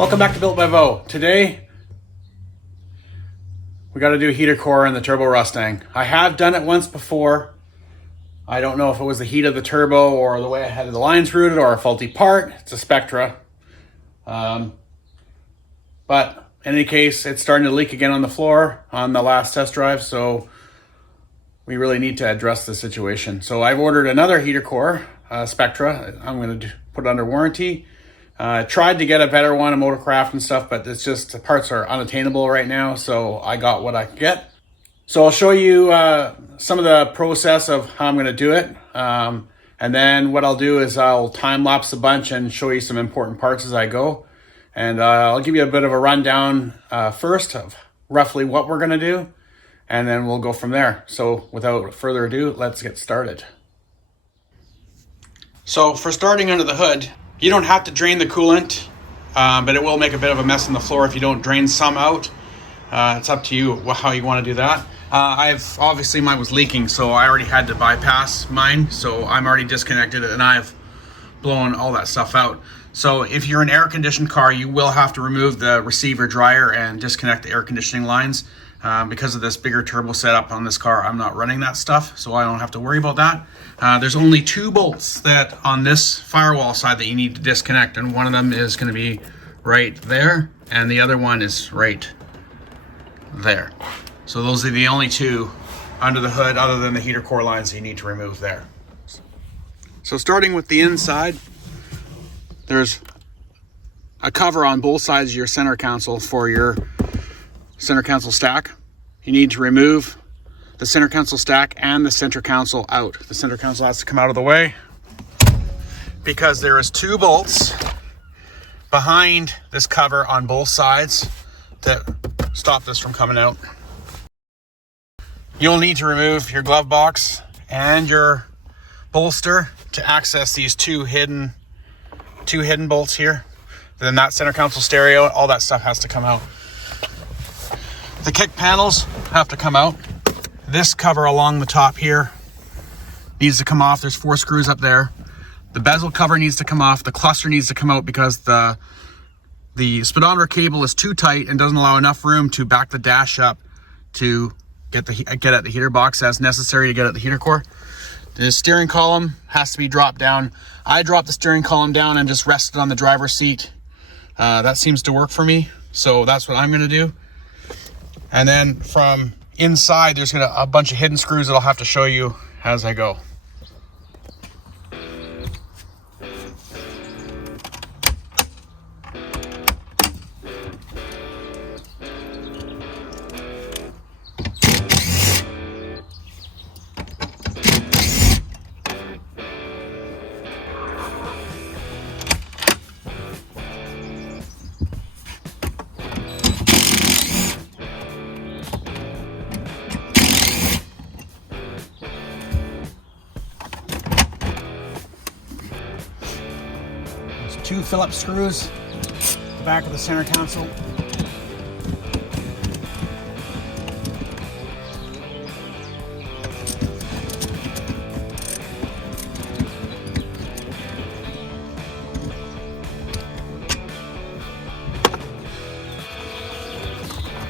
Welcome back to Built by Vo. Today, we got to do heater core in the turbo Mustang. I have done it once before. I don't know if it was the heat of the turbo or the way I had the lines routed or a faulty part. It's a Spectra. But in any case, it's starting to leak again on the floor on the last test drive, so we really need to address the situation. So I've ordered another heater core, Spectra. I'm going to put it under warranty. Tried to get a better one, a Motorcraft and stuff, but it's just the parts are unattainable right now, so I got what I could get. So I'll show you some of the process of how I'm going to do it, and then what I'll do is I'll time lapse a bunch and show you some important parts as I go, and I'll give you a bit of a rundown first of roughly what we're going to do, and then we'll go from there. So without further ado, let's get started. So for starting under the hood, you don't have to drain the coolant, but it will make a bit of a mess on the floor if you don't drain some out. It's up to you how you want to do that. Obviously mine was leaking, so I already had to bypass mine. So I'm already disconnected and I've blown all that stuff out. So if you're an air conditioned car, you will have to remove the receiver dryer and disconnect the air conditioning lines. Because of this bigger turbo setup on this car, I'm not running that stuff, so I don't have to worry about that. There's only 2 bolts that on this firewall side that you need to disconnect, and one of them is going to be right there, and the other one is right there. So those are the only 2 under the hood, other than the heater core lines, that you need to remove there. So starting with the inside, there's a cover on both sides of your center console for your center console stack. You need to remove the center console stack and the center console out. The center console has to come out of the way because there is 2 bolts behind this cover on both sides to stop this from coming out. You'll need to remove your glove box and your bolster to access these two hidden bolts here. Then that center console stereo, all that stuff has to come out. The kick panels have to come out. This cover along the top here needs to come off. There's 4 screws up there. The bezel cover needs to come off. The cluster needs to come out because the speedometer cable is too tight and doesn't allow enough room to back the dash up to get at the heater box as necessary to get at the heater core. The steering column has to be dropped down. I dropped the steering column down and just rested on the driver's seat. That seems to work for me, so that's what I'm going to do. And then from inside, there's a bunch of hidden screws that I'll have to show you as I go. There's 2 Phillips screws at the back of the center console.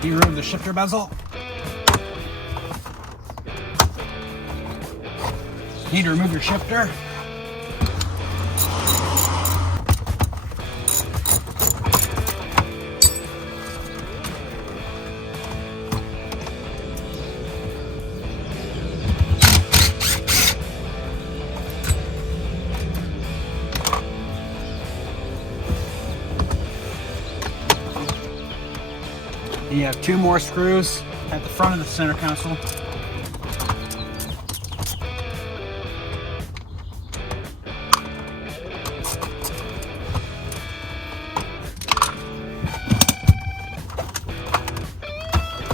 You remove the shifter bezel. You need to remove your shifter. You have 2 more screws at the front of the center console.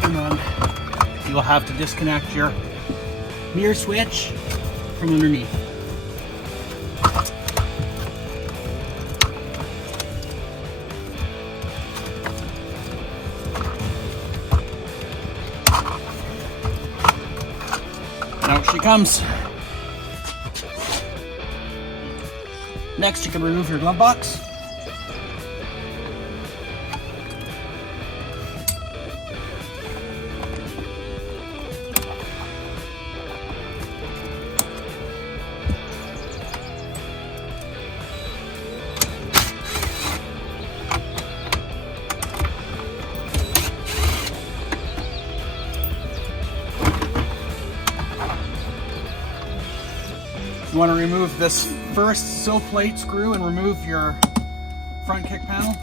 And then you will have to disconnect your mirror switch from underneath. Out she comes. Next, you can remove your glove box. You want to remove this first sill plate screw and remove your front kick panel.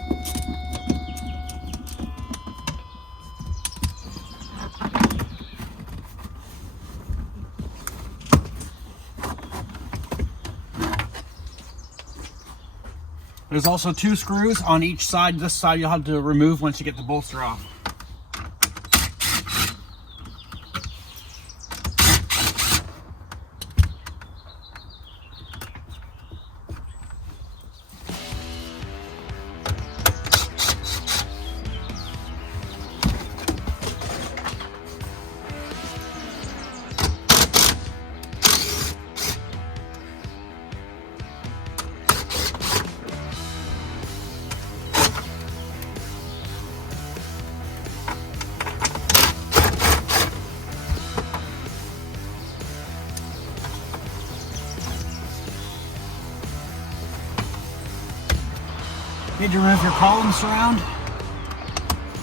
There's also 2 screws on each side. This side you'll have to remove once you get the bolster off. Need to remove your column surround,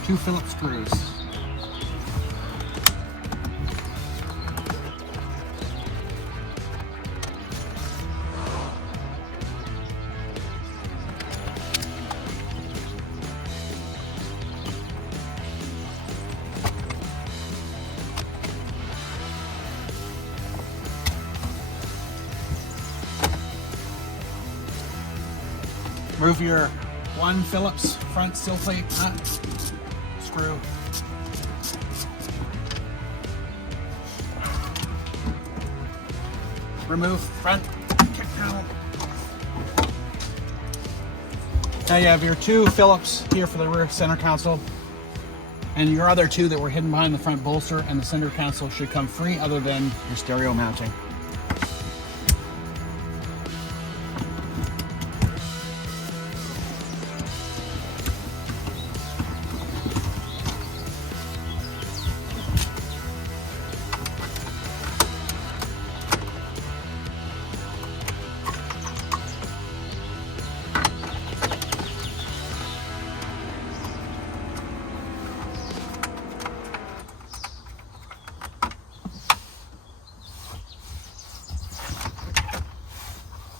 2 Phillips screws. Remove your 1 Phillips front sill plate nut screw. Remove front kick panel. Now you have your 2 Phillips here for the rear center console, and your other 2 that were hidden behind the front bolster and the center console should come free, other than your stereo mounting.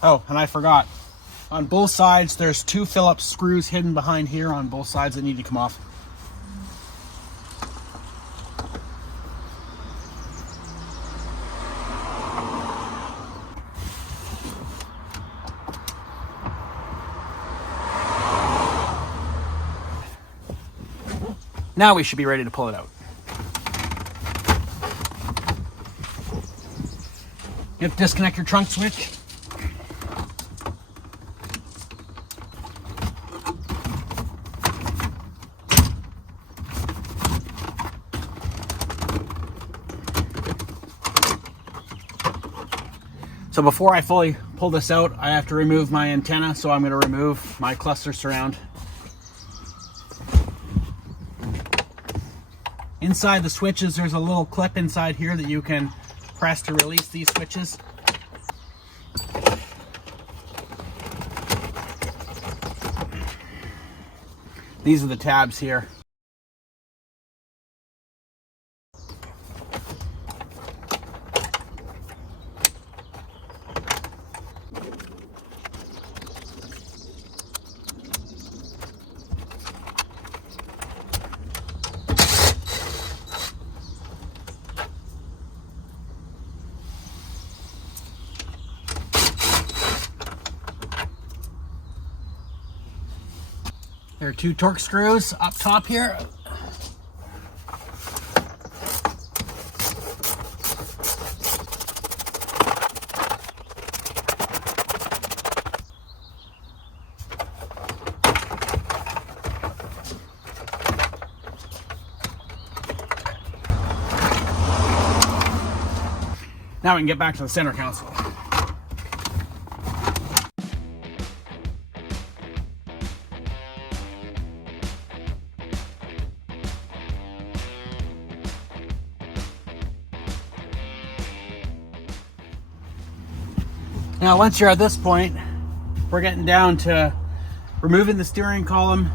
Oh, and I forgot. On both sides, there's 2 Phillips screws hidden behind here on both sides that need to come off. Now we should be ready to pull it out. You have to disconnect your trunk switch. So before I fully pull this out, I have to remove my antenna, so I'm going to remove my cluster surround. Inside the switches, there's a little clip inside here that you can press to release these switches. These are the tabs here. There are 2 torque screws up top here. Now we can get back to the center console. Now, once you're at this point, we're getting down to removing the steering column,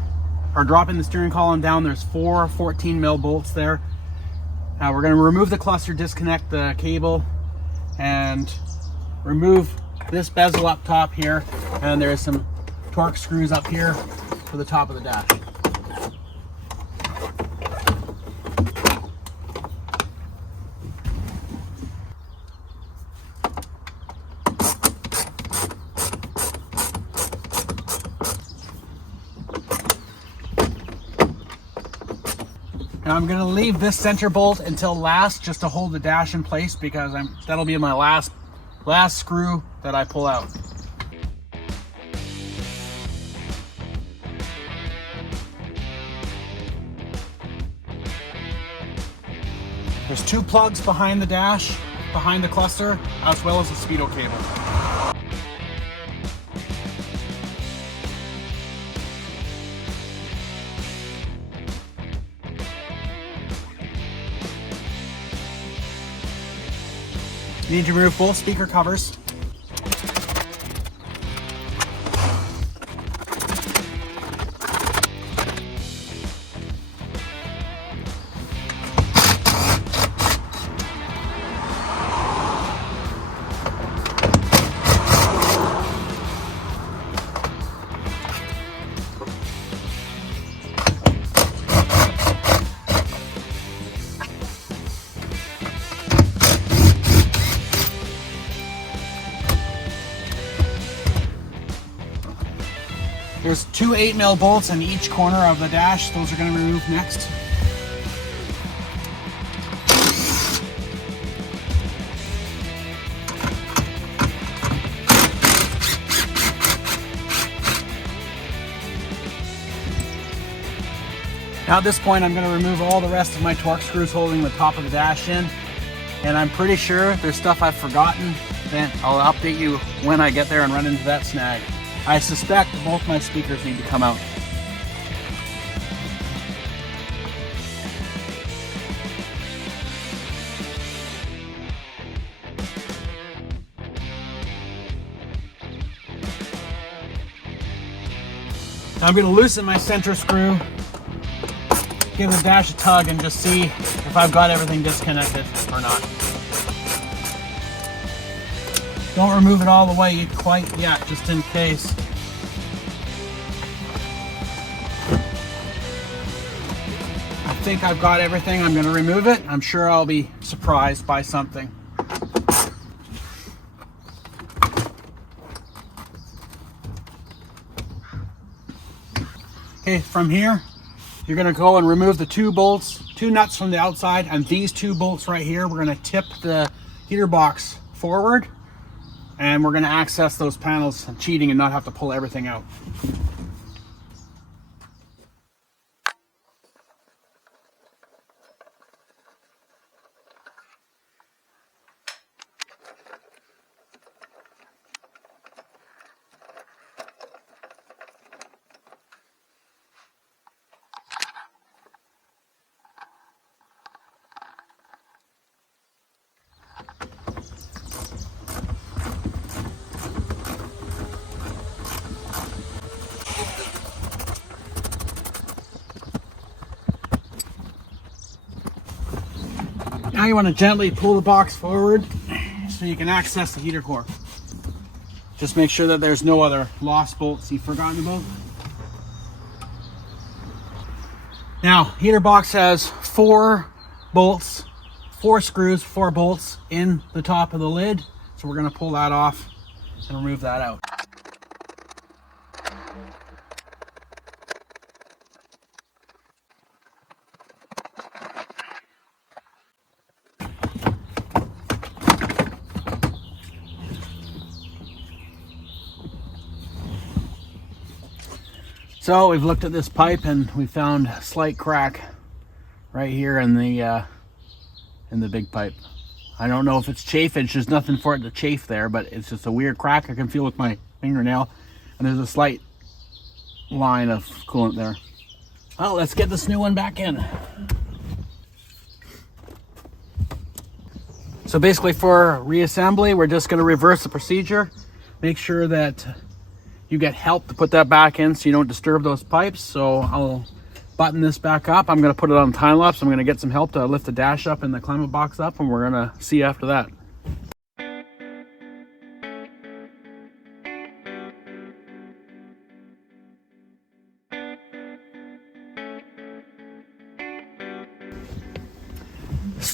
or dropping the steering column down. There's 4 14mm bolts there. Now we're going to remove the cluster, disconnect the cable, and remove this bezel up top here, and there's some torque screws up here for the top of the dash. Now I'm going to leave this center bolt until last just to hold the dash in place, because that'll be my last screw that I pull out. There's 2 plugs behind the dash, behind the cluster, as well as the speedo cable. Need to remove both speaker covers. There's 2 8mm bolts in each corner of the dash. Those are going to be removed next. Now at this point, I'm going to remove all the rest of my torque screws holding the top of the dash in. And I'm pretty sure there's stuff I've forgotten. Then I'll update you when I get there and run into that snag. I suspect both my speakers need to come out. Now I'm going to loosen my center screw, give the dash a tug, and just see if I've got everything disconnected or not. Don't remove it all the way quite yet, just in case. I think I've got everything. I'm going to remove it. I'm sure I'll be surprised by something. Okay, from here, you're going to go and remove the 2 bolts, 2 nuts from the outside, and these 2 bolts right here. We're going to tip the heater box forward, and we're going to access those panels cheating and not have to pull everything out. Now you want to gently pull the box forward so you can access the heater core. Just make sure that there's no other lost bolts you've forgotten about. Now, heater box has 4 bolts, 4 screws, 4 bolts in the top of the lid. So we're going to pull that off and remove that out. So we've looked at this pipe and we found a slight crack right here in the big pipe. I don't know if it's chafage. There's nothing for it to chafe there, but it's just a weird crack I can feel with my fingernail. And there's a slight line of coolant there. Well, let's get this new one back in. So basically for reassembly, we're just going to reverse the procedure. Make sure that you get help to put that back in so you don't disturb those pipes. So I'll button this back up. I'm going to put it on time lapse. I'm going to get some help to lift the dash up and the climate box up, and we're going to see after that.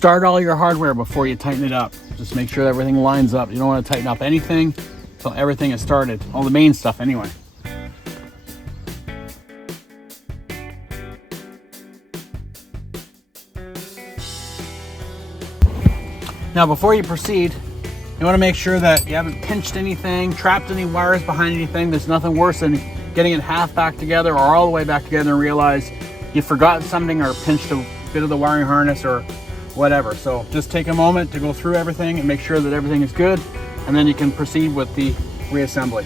start all your hardware before you tighten it up. Just make sure everything lines up. You don't want to tighten up anything until everything is started, all the main stuff anyway. Now before you proceed, you want to make sure that you haven't pinched anything, trapped any wires behind anything. There's nothing worse than getting it half back together or all the way back together and realize you've forgotten something or pinched a bit of the wiring harness or whatever. So just take a moment to go through everything and make sure that everything is good, and then you can proceed with the reassembly.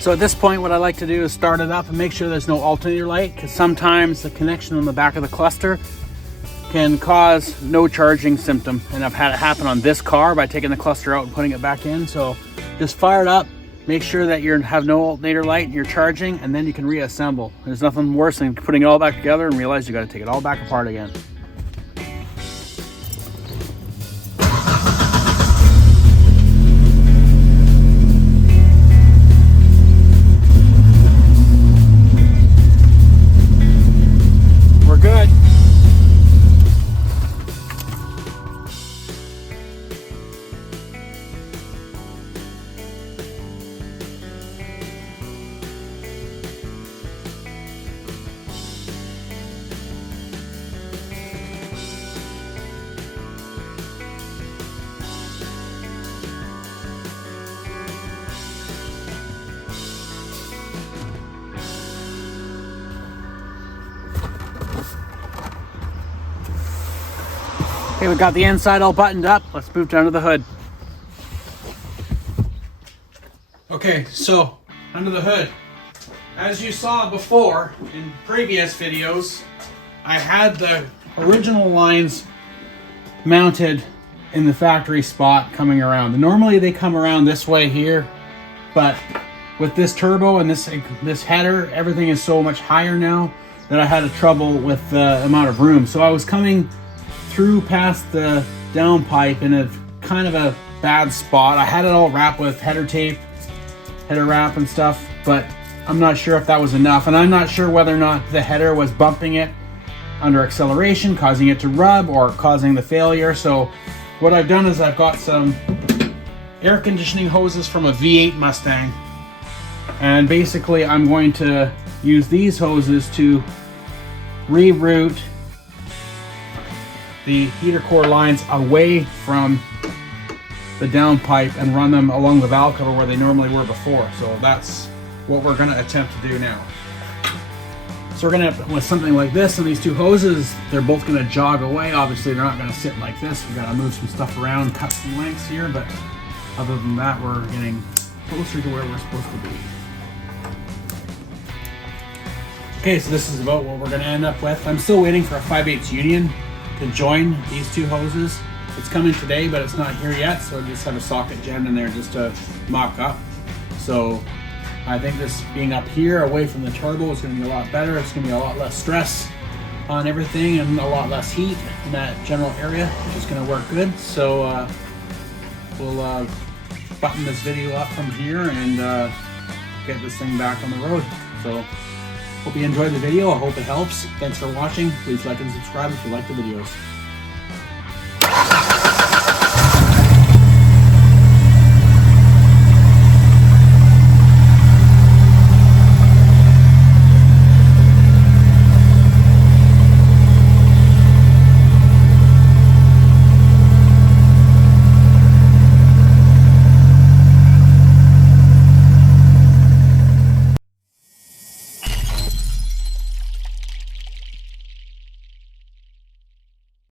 So at this point, what I like to do is start it up and make sure there's no alternator light, because sometimes the connection on the back of the cluster can cause no charging symptom. And I've had it happen on this car by taking the cluster out and putting it back in. So just fire it up, make sure that you have no alternator light and you're charging, and then you can reassemble. There's nothing worse than putting it all back together and realize you got to take it all back apart again. Okay, we got the inside all buttoned up. Let's move down to the hood. Okay, so under the hood, as you saw before in previous videos, I had the original lines mounted in the factory spot coming around. Normally they come around this way here, but with this turbo and this header, everything is so much higher now that I had a trouble with the amount of room. So I was coming through past the downpipe in a kind of a bad spot. I had it all wrapped with header tape, header wrap and stuff, but I'm not sure if that was enough, and I'm not sure whether or not the header was bumping it under acceleration, causing it to rub or causing the failure. So what I've done is I've got some air conditioning hoses from a V8 Mustang, and basically I'm going to use these hoses to reroute the heater core lines away from the downpipe and run them along the valve cover where they normally were before. So that's what we're going to attempt to do now. So we're going to, with something like this and these two hoses, they're both going to jog away. Obviously they're not going to sit like this. We've got to move some stuff around, cut some lengths here, but other than that, we're getting closer to where we're supposed to be. Okay, so this is about what we're going to end up with. I'm still waiting for a 5/8 union to join these two hoses. It's coming today, but it's not here yet, so I just have a socket jammed in there just to mock up. So I think this being up here away from the turbo is going to be a lot better. It's going to be a lot less stress on everything and a lot less heat in that general area, which is going to work good. So we'll button this video up from here and get this thing back on the road. So hope you enjoyed the video. I hope it helps. Thanks for watching. Please like and subscribe if you like the videos.